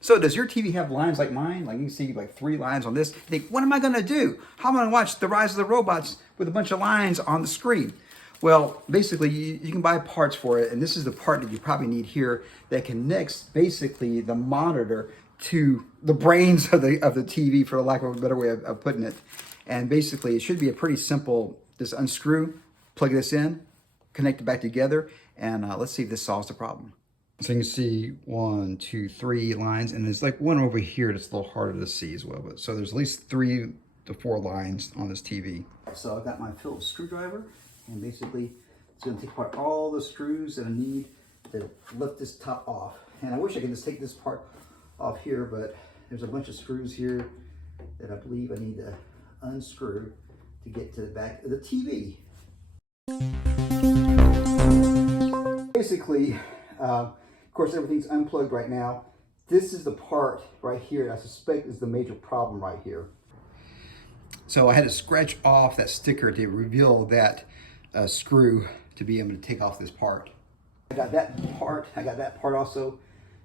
So does your TV have lines like mine? Like you can see like 3 lines on this. You think, what am I gonna do? How am I gonna watch The Rise of the Robots with a bunch of lines on the screen? Well, basically you can buy parts for it, and this is the part that you probably need here that connects basically the monitor to the brains of the TV, for the lack of a better way of putting it. And basically it should be a pretty simple, just unscrew, plug this in, connect it back together, and let's see if this solves the problem. So you can see 1, 2, 3 lines, and there's like one over here that's a little harder to see as well. But so there's at least 3 to 4 lines on this TV. So I've got my Phillips screwdriver, and basically it's going to take apart all the screws that I need to lift this top off. And I wish I could just take this part off here, but there's a bunch of screws here that I believe I need to unscrew to get to the back of the TV. Basically, of course, everything's unplugged right now. This is the part right here that I suspect is the major problem right here. So I had to scratch off that sticker to reveal that screw to be able to take off this part. I got that part also,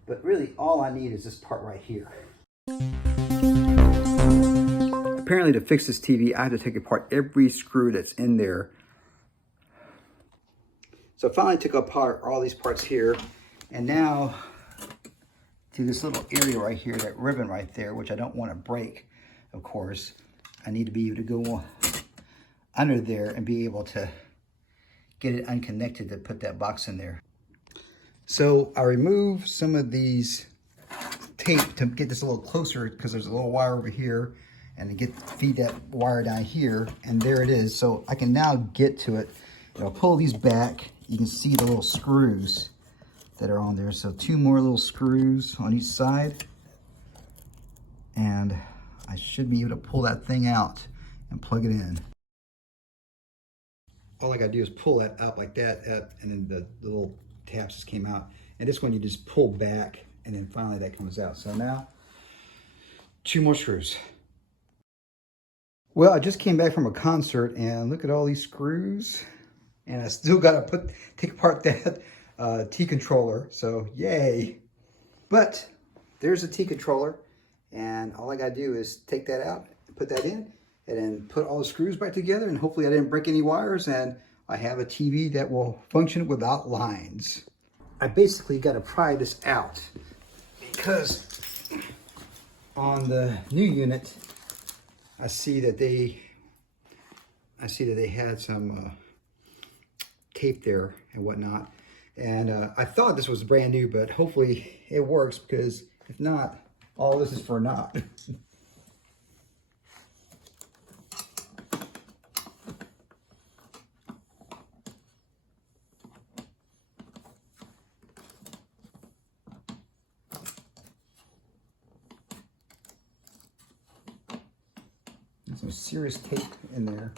but really all I need is this part right here. Apparently to fix this TV, I have to take apart every screw that's in there. So I finally took apart all these parts here, and now to this little area right here, that ribbon right there, which I don't want to break, of course. I need to be able to go under there and be able to get it unconnected to put that box in there. So I removed some of these tape to get this a little closer, because there's a little wire over here, and to feed that wire down here, and there it is. So I can now get to it. And I'll pull these back. You can see the little screws that are on there. So 2 more little screws on each side. And I should be able to pull that thing out and plug it in. All I gotta do is pull that up like that, and then the little tabs just came out. And this one you just pull back, and then finally that comes out. So now, 2 more screws. Well, I just came back from a concert, and look at all these screws. And I still gotta take apart that T controller, so yay. But there's a T controller, and all I gotta do is take that out, put that in, and then put all the screws back together, and hopefully I didn't break any wires, and I have a TV that will function without lines. I basically gotta pry this out, because on the new unit, I see that they had some tape there and whatnot, and I thought this was brand new, but hopefully it works, because if not, all this is for naught. There's some serious tape in there.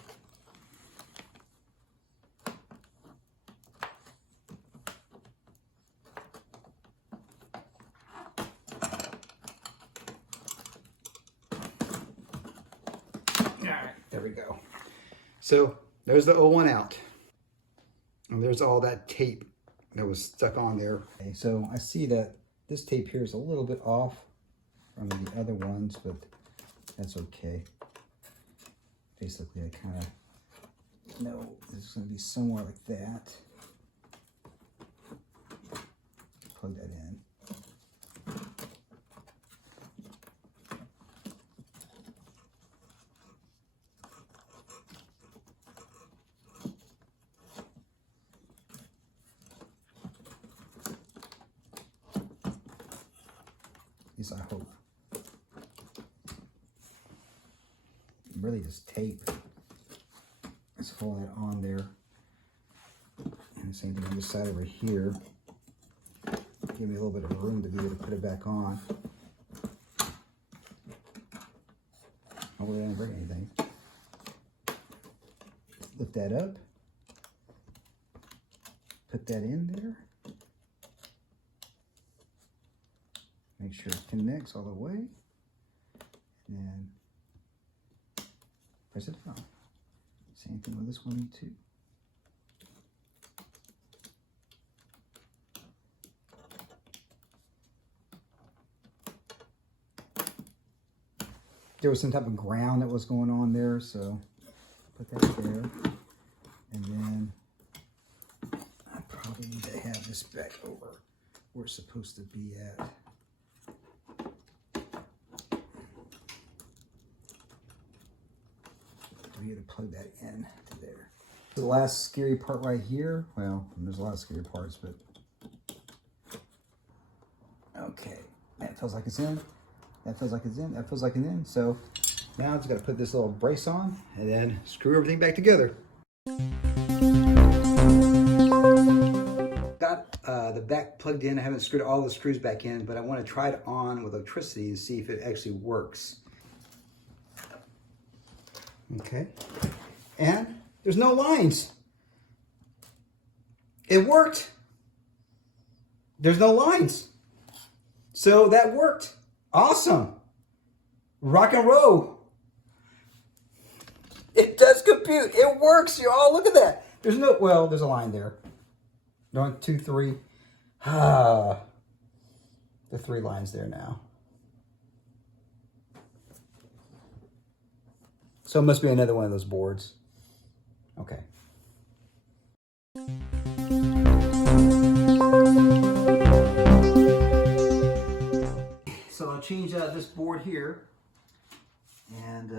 There we go. So there's the O1 out. And there's all that tape that was stuck on there. Okay, so I see that this tape here is a little bit off from the other ones, but that's okay. Basically, I kind of know this is going to be somewhere like that. Plug that in. At least I hope. Really just tape. Let's hold that on there. And the same thing on this side over here. Give me a little bit of room to be able to put it back on. Hopefully I didn't break anything. Lift that up. Put that in there. Make sure it connects all the way. And press it down. Same thing with this one too. there was some type of ground that was going on there, so put that there. And then I probably need to have this back over where it's supposed to be at. We got to plug that in to there. The last scary part right here. Well, there's a lot of scary parts, but okay. That feels like it's in. That feels like it's in. That feels like it's in. So now I just got to put this little brace on and then screw everything back together. Got the back plugged in. I haven't screwed all the screws back in, but I want to try it on with electricity to see if it actually works. Okay. And there's no lines. It worked. There's no lines. So that worked. Awesome. Rock and roll. It does compute. It works, y'all. Look at that. There's no, well, there's a line there. 1, 2, 3. The 3 lines there now. So it must be another one of those boards. Okay. So I'll change out this board here. And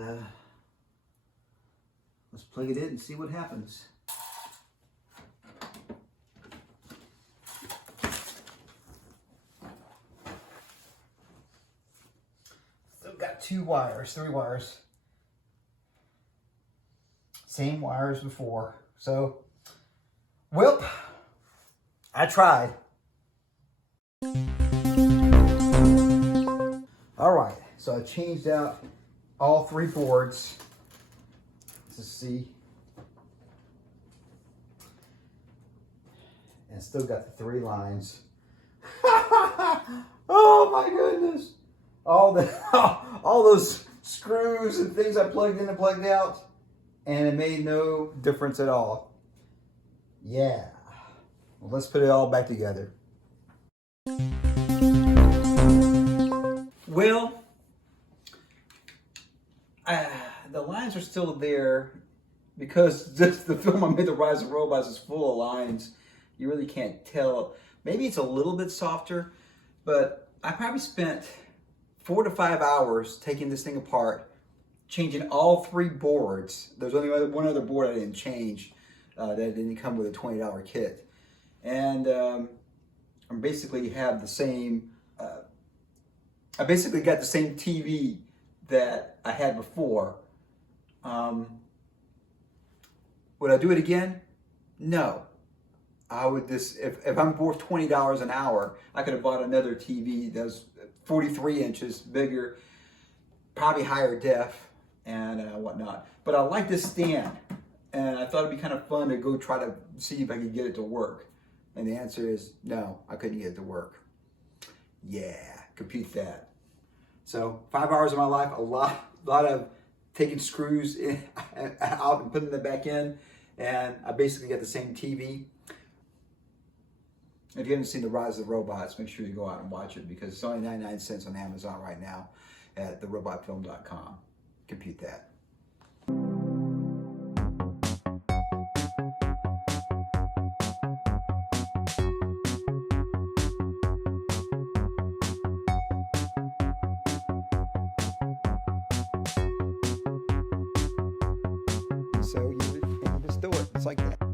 let's plug it in and see what happens. Still got 2 wires, 3 wires. Same wires before. So, well, I tried. All right, so I changed out all 3 boards. Let's see. And still got the 3 lines. Oh my goodness. All those screws and things I plugged in and plugged out. And it made no difference at all. Yeah. Well, let's put it all back together. Well, the lines are still there because just the film I made, The Rise of Robots, is full of lines. You really can't tell. Maybe it's a little bit softer, but I probably spent 4 to 5 hours taking this thing apart, changing all 3 boards. There's only one other board I didn't change that didn't come with a $20 kit. And I basically have the same, I basically got the same TV that I had before. Would I do it again? No. I would just, if I'm worth $20 an hour, I could have bought another TV that was 43 inches bigger, probably higher def, and whatnot. But I like this stand, and I thought it'd be kind of fun to go try to see if I could get it to work. And the answer is no, I couldn't get it to work. Yeah, compute that. So 5 hours of my life, a lot of taking screws in, out and putting them back in, and I basically got the same TV. If you haven't seen The Rise of the Robots, make sure you go out and watch it because it's only 99 cents on Amazon right now at therobotfilm.com. Compute that. So you just do it. It's like that.